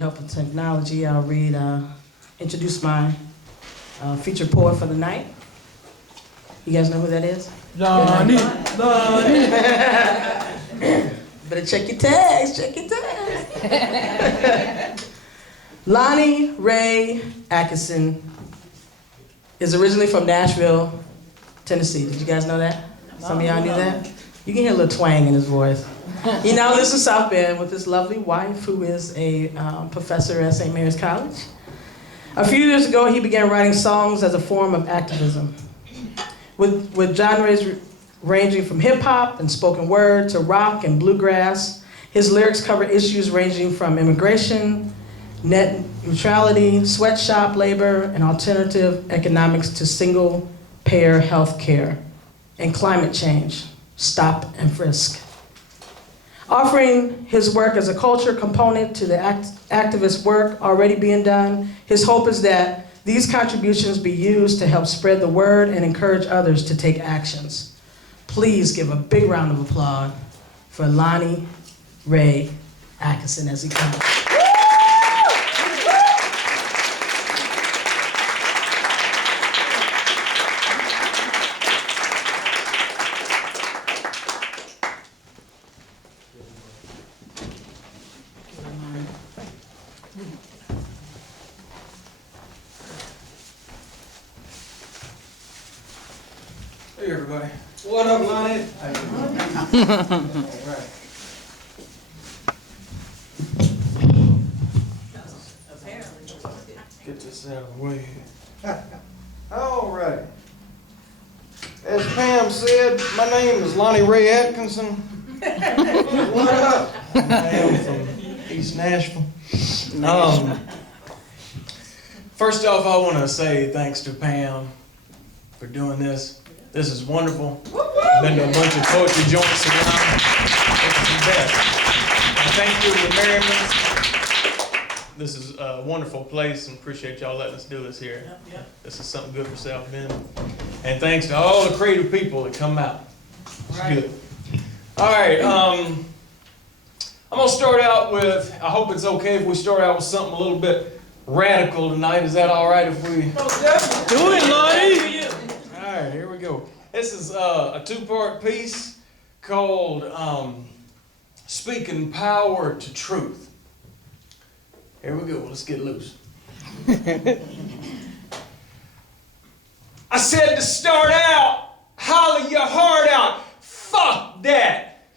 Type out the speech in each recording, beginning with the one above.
Help with technology, I'll introduce my featured poet for the night. You guys know who that is? Lonnie. Better check your tags, Lonnie Ray Atkinson is originally from Nashville, Tennessee. Did you guys know that? Some of y'all knew that? You can hear a little twang in his voice. He now lives in South Bend with his lovely wife, who is a professor at St. Mary's College. A few years ago, he began writing songs as a form of activism, with genres ranging from hip-hop and spoken word to rock and bluegrass. His lyrics cover issues ranging from immigration, net neutrality, sweatshop labor, and alternative economics to single-payer health care and climate change, stop and frisk. Offering his work as a culture component to the activist work already being done, his hope is that these contributions be used to help spread the word and encourage others to take actions. Please give a big round of applause for Lonnie Ray Atkinson as he comes. Hey everybody. What up, Lonnie? All right. Get this out of the way. All right. As Pam said, my name is Lonnie Ray Atkinson. What up? I am from East Nashville. First off, I want to say thanks to Pam for doing this. This is wonderful. I've been to a bunch of poetry joints around. This is the best. And thank you to the Merrimans. This is a wonderful place and appreciate y'all letting us do this here. This is something good for South Bend. And thanks to all the creative people that come out. It's good. All right, I'm gonna start out with, I hope it's okay if we start out with something a little bit radical tonight. Is that all right if we? Do it, Lonnie! All right, here we go. This is a two-part piece called Speaking Power to Truth. Here we go, let's get loose. I said to start out, holler your heart out. Fuck that.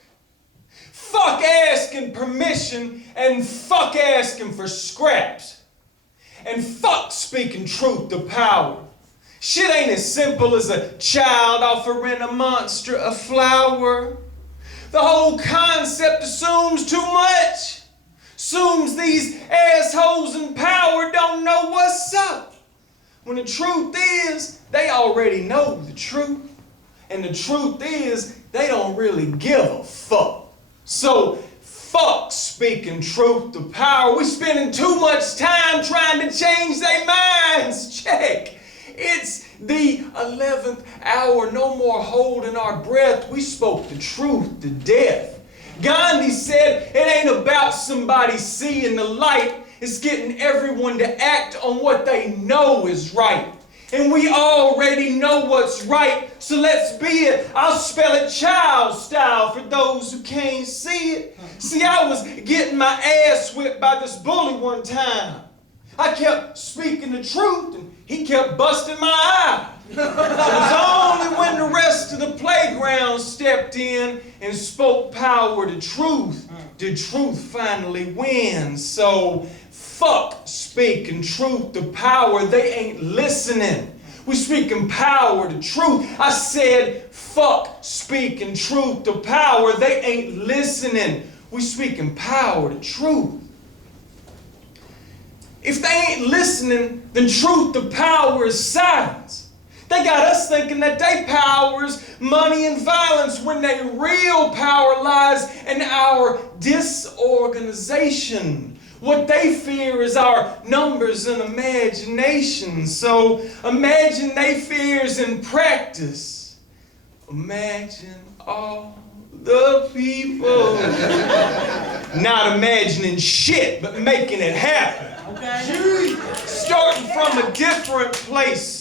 Fuck asking permission and fuck asking for scraps. And fuck speaking truth to power. Shit ain't as simple as a child offering a monster a flower. The whole concept assumes too much. Assumes these assholes in power don't know what's up. When the truth is, they already know the truth. And the truth is, they don't really give a fuck. So, fuck speaking truth to power. We spending too much time trying to change their minds. Check. It's the 11th hour, no more holding our breath. We spoke the truth to death. Gandhi said it ain't about somebody seeing the light. It's getting everyone to act on what they know is right. And we already know what's right, so let's be it. I'll spell it child style for those who can't see it. See, I was getting my ass whipped by this bully one time. I kept speaking the truth, and he kept busting my eye. It was only when the rest of the playground stepped in and spoke power to truth, did truth finally win. So, fuck speaking truth to power. They ain't listening. We speaking power to truth. I said, fuck speaking truth to power. They ain't listening. We speaking power to truth. If they ain't listening, then truth to power is silence. They got us thinking that they power is money and violence when their real power lies in our disorganization. What they fear is our numbers and imagination. So imagine they fears in practice. Imagine all the people Not imagining shit, but making it happen. Okay. Starting from a different place.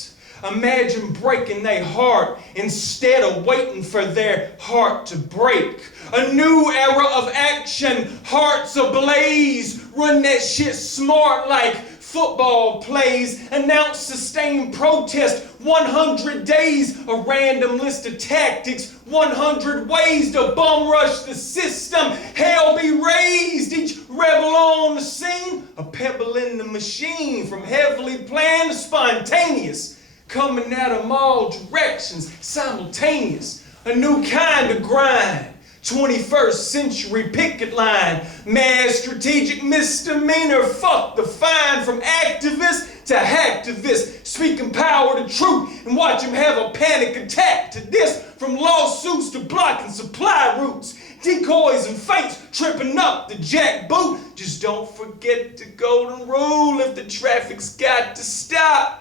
Imagine breaking their heart instead of waiting for their heart to break. A new era of action, hearts ablaze. Run that shit smart like football plays. Announce sustained protest, 100 days. A random list of tactics, 100 ways to bum rush the system. Hell be raised, each rebel on the scene. A pebble in the machine, from heavily planned to spontaneous. Coming out of all directions, simultaneous. A new kind of grind. 21st century picket line. Mad strategic misdemeanor. Fuck the fine. From activist to hacktivist. Speaking power to truth and watch him have a panic attack to this. From lawsuits to blocking supply routes. Decoys and feints tripping up the jackboot. Just don't forget the golden rule if the traffic's got to stop.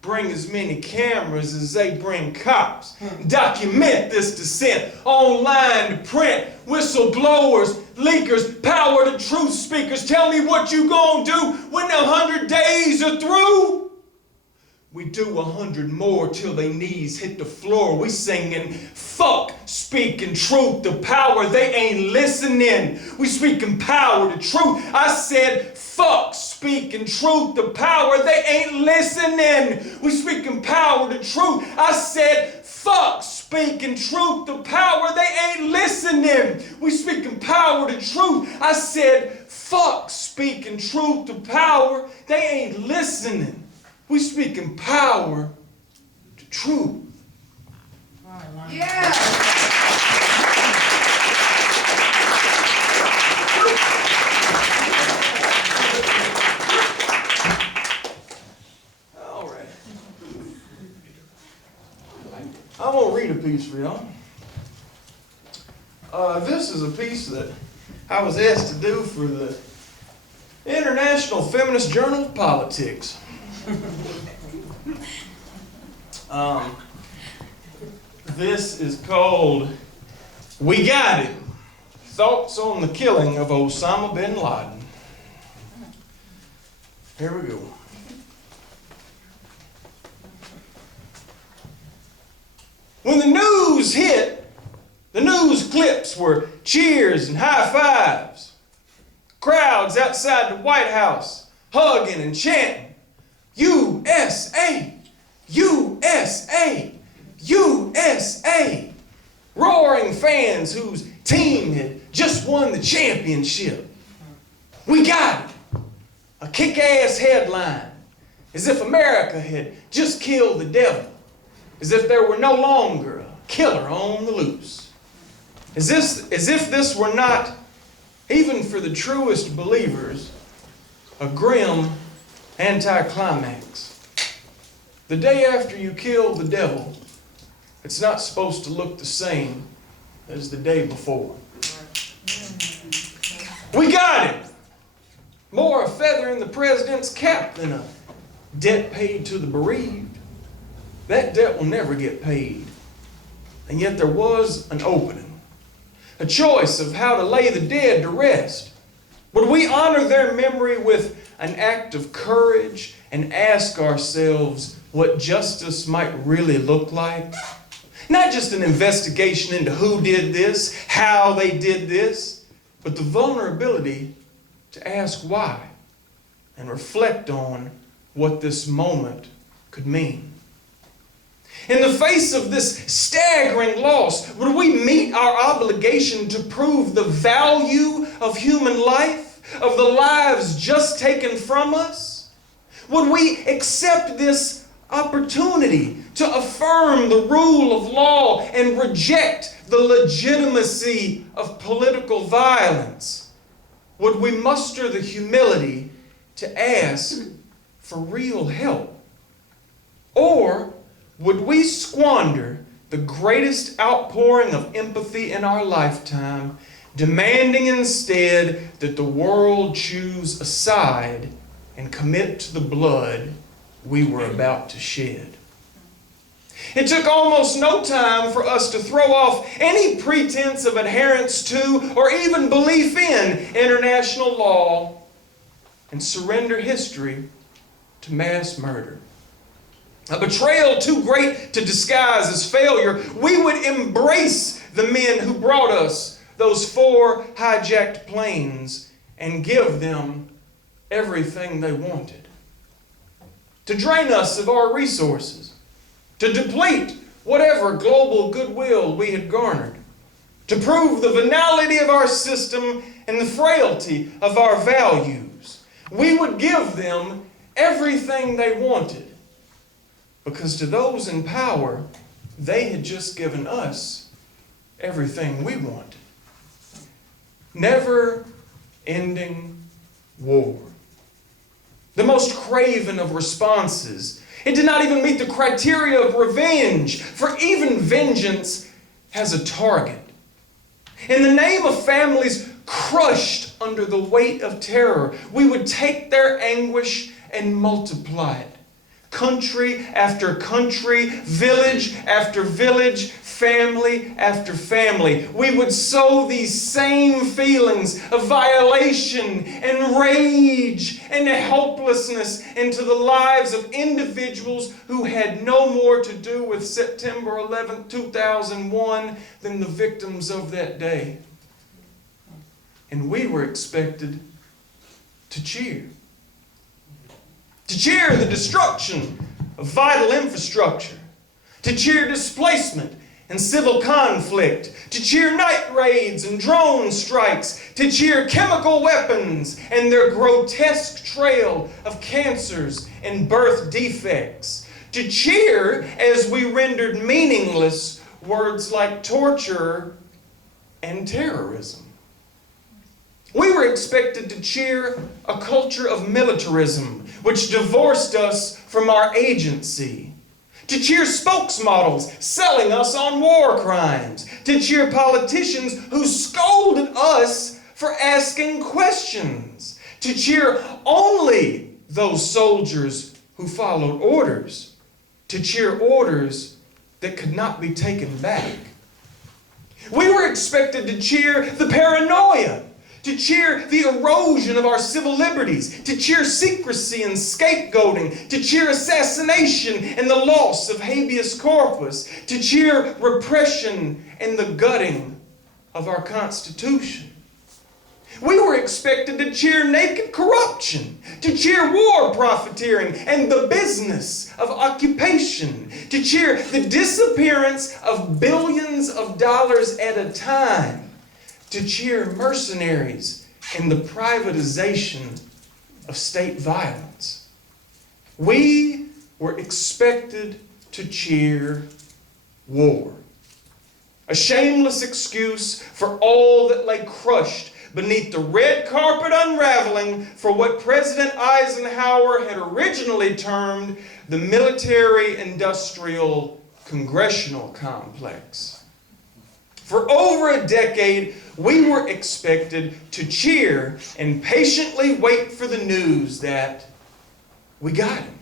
Bring as many cameras as they bring cops. Document this descent, online to print. Whistleblowers, leakers, power to truth speakers. Tell me what you gonna do when the 100 days are through. We do 100 more till they knees hit the floor. We singing, fuck speaking truth to power. They ain't listening. We speaking power to truth. I said, fuck speaking truth to power. They ain't listening. We speaking power to truth. I said, fuck speaking truth to power. They ain't listening. We speaking power to truth. I said, fuck speaking truth to power. They ain't listening. We speaking power to truth. Yeah. All right. I'm gonna read a piece for y'all. This is a piece that I was asked to do for the International Feminist Journal of Politics. This is called We Got Him. Thoughts on the killing of Osama bin Laden. Here we go. When the news hit, the news clips were cheers and high fives. Crowds outside the White House hugging and chanting, USA, USA, USA. Roaring fans whose team had just won the championship. We got it. A kick-ass headline. As if America had just killed the devil. As if there were no longer a killer on the loose. As if this were not, even for the truest believers, a grim anticlimax. The day after you kill the devil, it's not supposed to look the same as the day before. We got it! More a feather in the president's cap than a debt paid to the bereaved. That debt will never get paid. And yet there was an opening. A choice of how to lay the dead to rest. Would we honor their memory with an act of courage and ask ourselves what justice might really look like? Not just an investigation into who did this, how they did this, but the vulnerability to ask why and reflect on what this moment could mean. In the face of this staggering loss, would we meet our obligation to prove the value of human life, of the lives just taken from us? Would we accept this opportunity to affirm the rule of law and reject the legitimacy of political violence? Would we muster the humility to ask for real help? Or would we squander the greatest outpouring of empathy in our lifetime, demanding instead that the world choose a side and commit to the blood we were about to shed? It took almost no time for us to throw off any pretense of adherence to or even belief in international law and surrender history to mass murder. A betrayal too great to disguise as failure, we would embrace the men who brought us those 4 hijacked planes and give them everything they wanted. To drain us of our resources, to deplete whatever global goodwill we had garnered, to prove the venality of our system and the frailty of our values. We would give them everything they wanted, because to those in power, they had just given us everything we wanted. Never-ending war. The most craven of responses. It did not even meet the criteria of revenge, for even vengeance has a target. In the name of families crushed under the weight of terror, we would take their anguish and multiply it. Country after country, village after village, family after family. We would sow these same feelings of violation and rage and helplessness into the lives of individuals who had no more to do with September 11, 2001 than the victims of that day. And we were expected to cheer. To cheer the destruction of vital infrastructure. To cheer displacement and civil conflict. To cheer night raids and drone strikes. To cheer chemical weapons and their grotesque trail of cancers and birth defects. To cheer as we rendered meaningless words like torture and terrorism. We were expected to cheer a culture of militarism, which divorced us from our agency. To cheer spokesmodels selling us on war crimes. To cheer politicians who scolded us for asking questions. To cheer only those soldiers who followed orders. To cheer orders that could not be taken back. We were expected to cheer the paranoia. To cheer the erosion of our civil liberties, to cheer secrecy and scapegoating, to cheer assassination and the loss of habeas corpus, to cheer repression and the gutting of our Constitution. We were expected to cheer naked corruption, to cheer war profiteering and the business of occupation, to cheer the disappearance of billions of dollars at a time, to cheer mercenaries and the privatization of state violence. We were expected to cheer war. A shameless excuse for all that lay crushed beneath the red carpet unraveling for what President Eisenhower had originally termed the military-industrial congressional complex. For over a decade, we were expected to cheer and patiently wait for the news that we got him.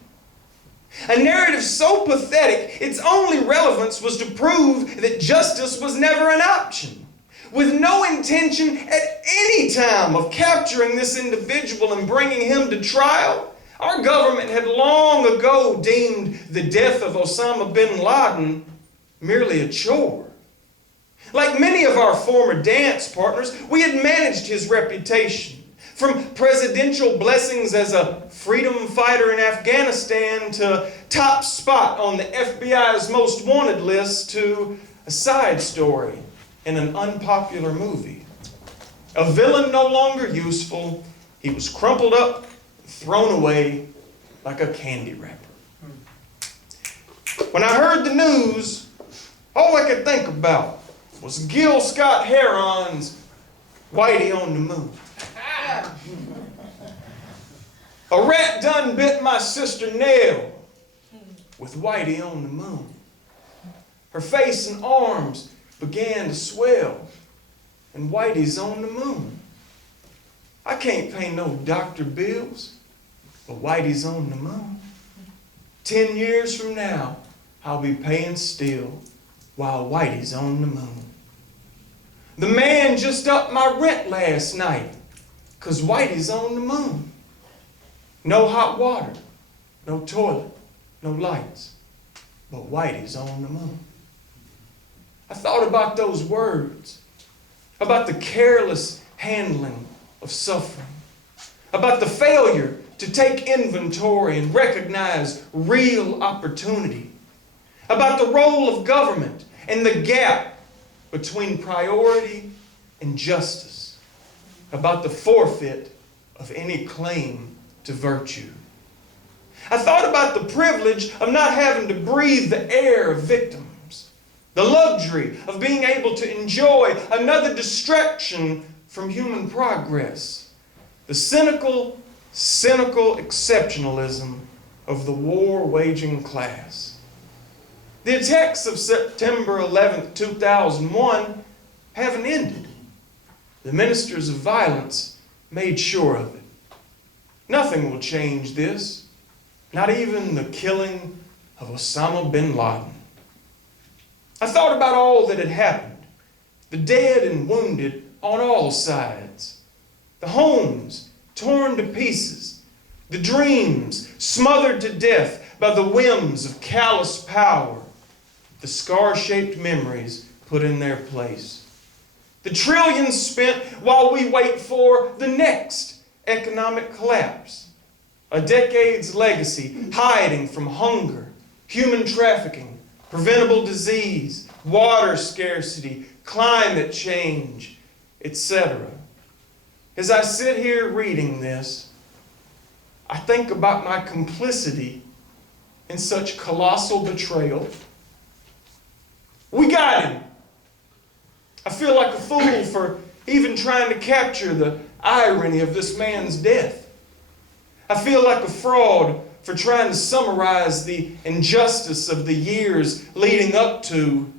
A narrative so pathetic, its only relevance was to prove that justice was never an option. With no intention at any time of capturing this individual and bringing him to trial, our government had long ago deemed the death of Osama bin Laden merely a chore. Like many of our former dance partners, we had managed his reputation. From presidential blessings as a freedom fighter in Afghanistan to top spot on the FBI's most wanted list to a side story in an unpopular movie. A villain no longer useful, he was crumpled up, thrown away like a candy wrapper. When I heard the news, all I could think about was Gil Scott-Heron's Whitey on the Moon. A rat done bit my sister Nell with Whitey on the moon. Her face and arms began to swell, and Whitey's on the moon. I can't pay no doctor bills, but Whitey's on the moon. 10 years from now, I'll be paying still while Whitey's on the moon. The man just upped my rent last night, 'cause Whitey's on the moon. No hot water, no toilet, no lights, but Whitey's on the moon. I thought about those words, about the careless handling of suffering, about the failure to take inventory and recognize real opportunity, about the role of government and the gap between priority and justice, about the forfeit of any claim to virtue. I thought about the privilege of not having to breathe the air of victims, the luxury of being able to enjoy another distraction from human progress, the cynical exceptionalism of the war-waging class. The attacks of September 11th, 2001 haven't ended. The ministers of violence made sure of it. Nothing will change this, not even the killing of Osama bin Laden. I thought about all that had happened, the dead and wounded on all sides, the homes torn to pieces, the dreams smothered to death by the whims of callous power, the scar-shaped memories put in their place, the trillions spent while we wait for the next economic collapse, a decade's legacy hiding from hunger, human trafficking, preventable disease, water scarcity, climate change, etc. As I sit here reading this, I think about my complicity in such colossal betrayal. We got him. I feel like a fool for even trying to capture the irony of this man's death. I feel like a fraud for trying to summarize the injustice of the years leading up to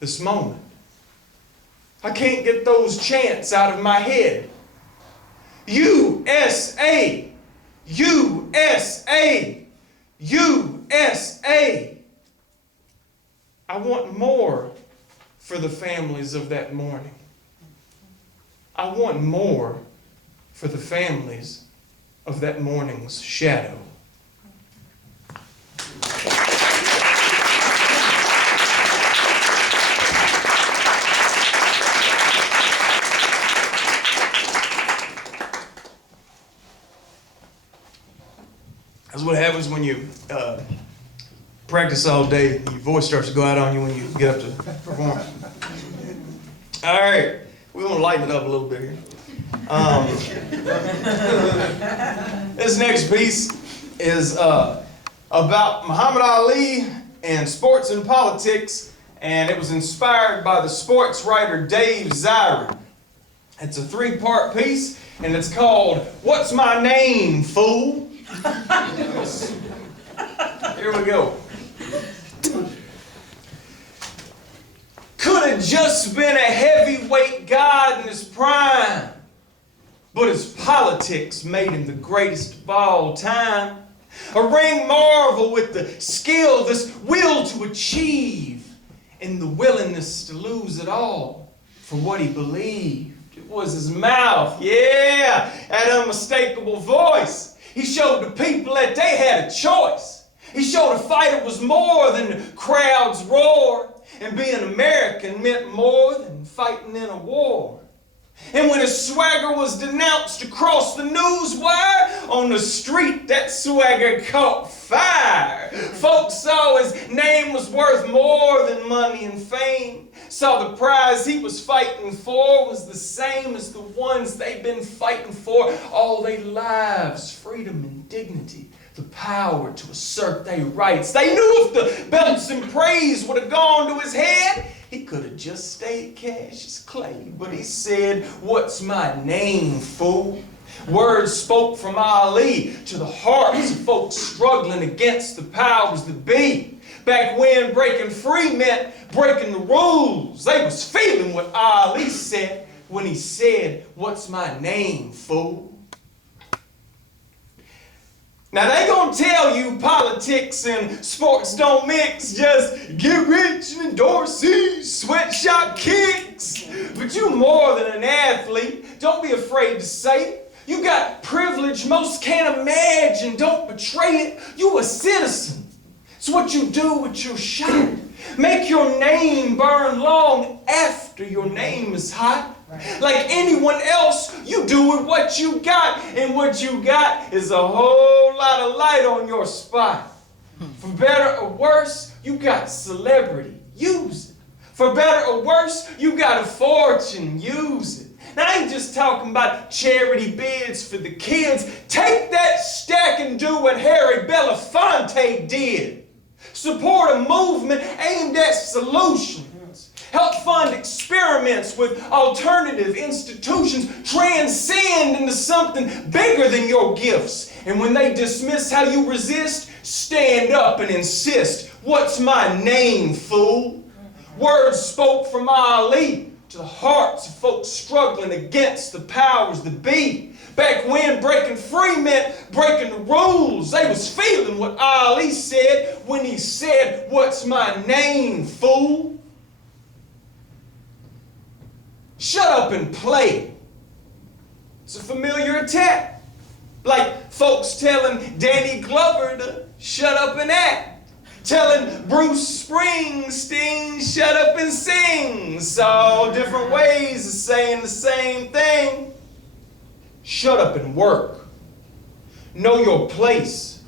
this moment. I can't get those chants out of my head. USA! USA! USA! I want more for the families of that morning. I want more for the families of that morning's shadow. That's what happens when you practice all day. Your voice starts to go out on you when you get up to perform. All right, we want to lighten it up a little bit here. This next piece is about Muhammad Ali and sports and politics, and it was inspired by the sports writer Dave Zirin. It's a 3-part piece, and it's called "What's My Name, Fool?" Here we go. Could have just been a heavyweight god in his prime, but his politics made him the greatest of all time. A ring marvel with the skill, this will to achieve, and the willingness to lose it all for what he believed. It was his mouth, yeah, that unmistakable voice. He showed the people that they had a choice. He showed a fighter was more than the crowd's roar, and being American meant more than fighting in a war. And when his swagger was denounced across the news wire, on the street that swagger caught fire. Folks saw his name was worth more than money and fame. Saw the prize he was fighting for was the same as the ones they've been fighting for all their lives. Freedom and dignity, the power to assert their rights. They knew if the belts and praise would have gone to his head, he could have just stayed Cassius Clay. But he said, "What's my name, fool?" Words spoke from Ali to the hearts of folks struggling against the powers that be. Back when breaking free meant breaking the rules, they was feeling what Ali said when he said, "What's my name, fool?" Now they gonna tell you politics and sports don't mix, just get rich and endorse these sweatshop kicks. But you more than an athlete, don't be afraid to say it. You got privilege most can't imagine, don't betray it. You a citizen. It's what you do with your shot. Make your name burn long after your name is hot. Like anyone else, you do with what you got, and what you got is a whole lot of light on your spot. For better or worse, you got celebrity, use it. For better or worse, you got a fortune, use it. Now I ain't just talking about charity bids for the kids. Take that stack and do what Harry Belafonte did. Support a movement aimed at solutions. Help fund experiments with alternative institutions. Transcend into something bigger than your gifts. And when they dismiss how you resist, stand up and insist. What's my name, fool? Words spoke from Ali to the hearts of folks struggling against the powers that be. Back when breaking free meant breaking the rules, they was feeling what Ali said when he said, what's my name, fool? Shut up and play. It's a familiar attack. Like folks telling Danny Glover to shut up and act. Telling Bruce Springsteen, shut up and sing. It's all different ways of saying the same thing. Shut up and work. Know your place.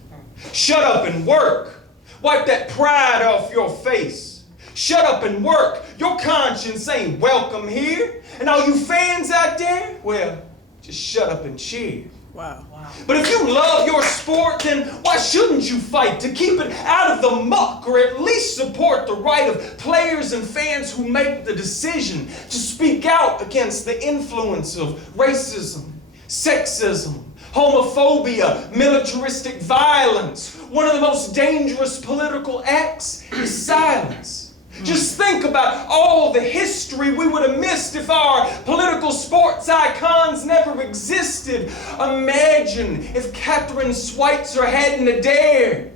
Shut up and work. Wipe that pride off your face. Shut up and work. Your conscience ain't welcome here. And all you fans out there, well, just shut up and cheer. Wow. But if you love your sport, then why shouldn't you fight to keep it out of the muck, or at least support the right of players and fans who make the decision to speak out against the influence of racism, sexism, homophobia, militaristic violence? One of the most dangerous political acts is silence. Just think about all the history we would have missed if our political sports icons never existed. Imagine if Catherine Schweitzer hadn't dared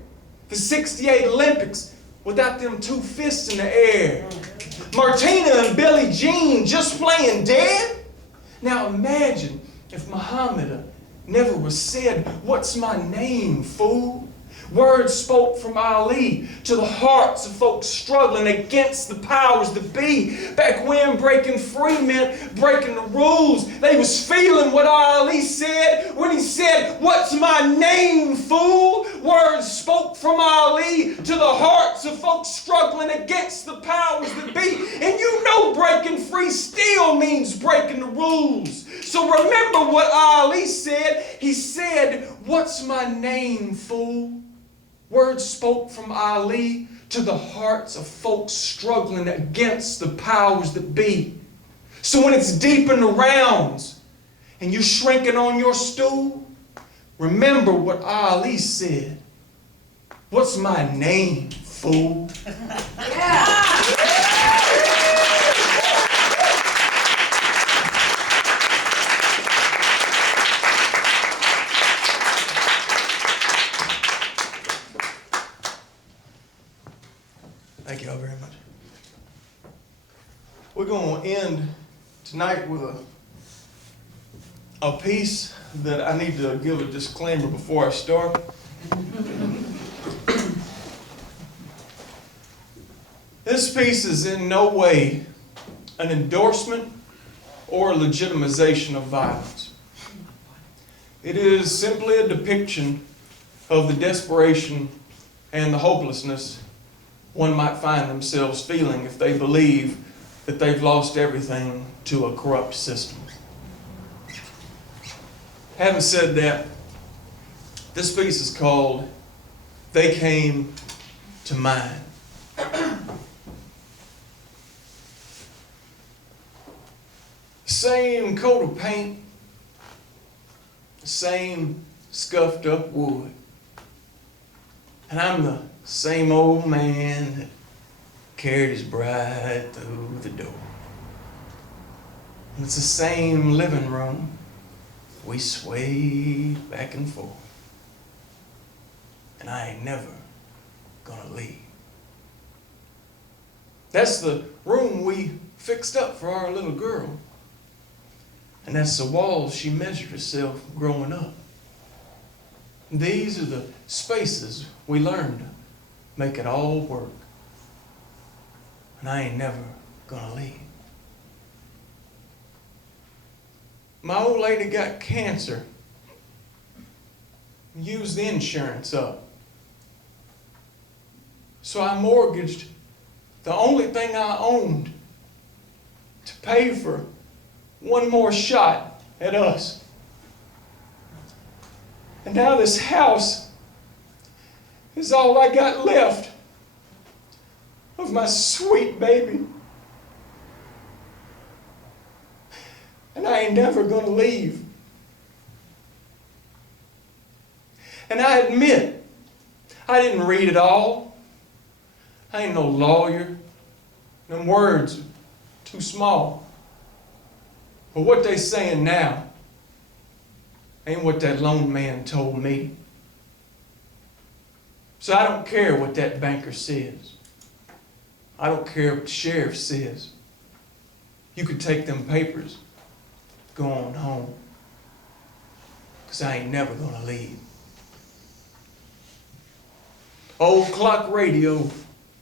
the '68 Olympics without them two fists in the air. Martina and Billie Jean just playing dead. Now imagine if Muhammad never was said, what's my name, fool? Words spoke from Ali to the hearts of folks struggling against the powers that be. Back when breaking free meant breaking the rules, they was feeling what Ali said when he said, what's my name, fool? Words spoke from Ali to the hearts of folks struggling against the powers that be. And you know breaking free still means breaking the rules. So remember what Ali said. He said, what's my name, fool? Words spoke from Ali to the hearts of folks struggling against the powers that be. So when it's deep in the rounds and you're shrinking on your stool, remember what Ali said. What's my name, fool? Thank you all very much. We're going to end tonight with a piece that I need to give a disclaimer before I start. This piece is in no way an endorsement or a legitimization of violence. It is simply a depiction of the desperation and the hopelessness one might find themselves feeling if they believe that they've lost everything to a corrupt system. Having said that, this piece is called They Came to Mine. Same coat of paint, same scuffed up wood. And I'm the same old man that carried his bride through the door. And it's the same living room we swayed back and forth. and I ain't never gonna leave. That's the room we fixed up for our little girl. And that's the walls she measured herself growing up. These are the spaces we learned to make it all work. And I ain't never gonna leave. My old lady got cancer. Used the insurance up. So I mortgaged the only thing I owned to pay for one more shot at us. And now this house is all I got left of my sweet baby. And I ain't never gonna leave. And I admit, I didn't read it all. I ain't no lawyer. Them words are too small. But what they saying now ain't what that lone man told me. So I don't care what that banker says. I don't care what the sheriff says. You could take them papers, go on home, because I ain't never gonna leave. Old clock radio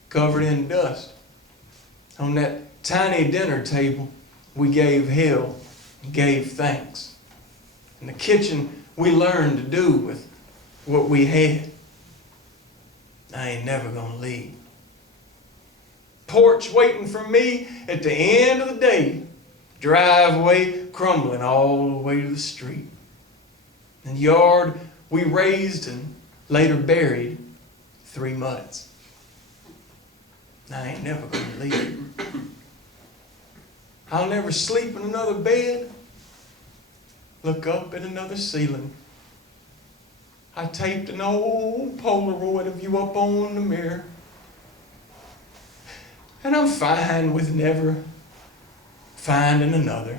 covered in dust. On that tiny dinner table, we gave hell and gave thanks. In the kitchen, we learned to do with what we had. I ain't never gonna leave. Porch waiting for me at the end of the day. Driveway crumbling all the way to the street. And yard we raised and later buried 3 months. I ain't never gonna leave. I'll never sleep in another bed, look up at another ceiling. I taped an old Polaroid of you up on the mirror. And I'm fine with never finding another.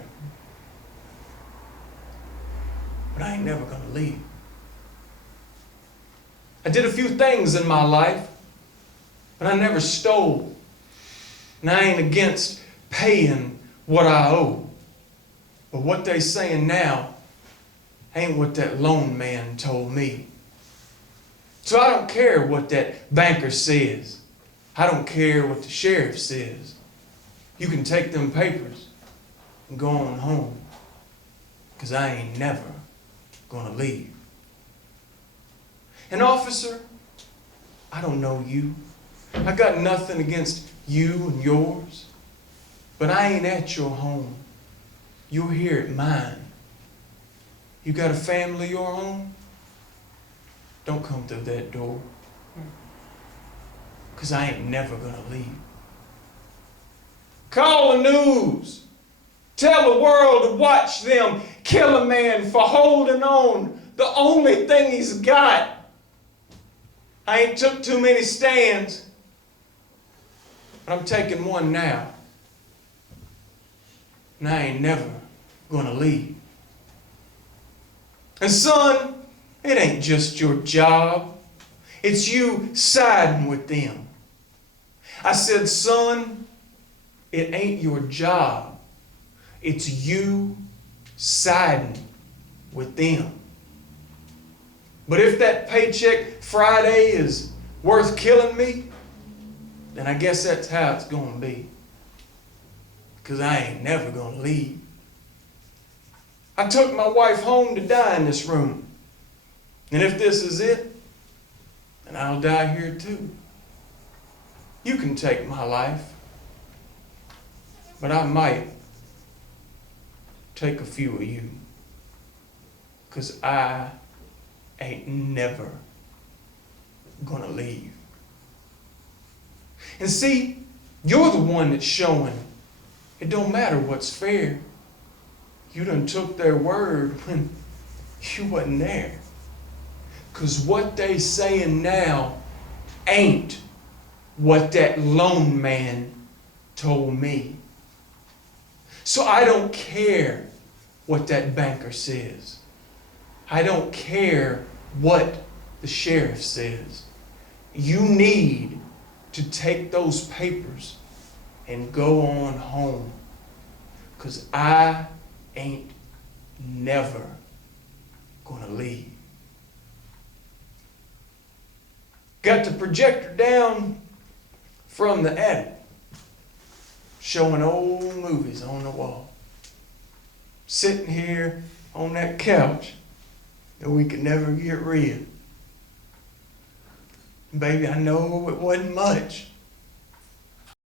But I ain't never gonna leave. I did a few things in my life, but I never stole. And I ain't against paying what I owe. But what they saying now ain't what that lone man told me. So I don't care what that banker says. I don't care what the sheriff says. You can take them papers and go on home, because I ain't never gonna leave. And officer, I don't know you. I got nothing against you and yours. But I ain't at your home. You're here at mine. You got a family of your own? Don't come through that door. Because I ain't never gonna leave. Call the news. Tell the world to watch them kill a man for holding on, the only thing he's got. I ain't took too many stands, but I'm taking one now. And I ain't never gonna leave. And son, it ain't just your job. It's you siding with them. I said, son, it ain't your job. It's you siding with them. But if that paycheck Friday is worth killing me, then I guess that's how it's gonna be. Because I ain't never gonna leave. I took my wife home to die in this room. And if this is it, then I'll die here too. You can take my life, but I might take a few of you. Because I ain't never gonna leave. And see, you're the one that's showing it don't matter what's fair. You done took their word when you wasn't there. Because what they saying now ain't what that lone man told me. So I don't care what that banker says. I don't care what the sheriff says, you need to take those papers and go on home. 'Cause I ain't never gonna leave. Got the projector down from the attic, showing old movies on the wall. Sitting here on that couch that we could never get rid. Baby, I know it wasn't much,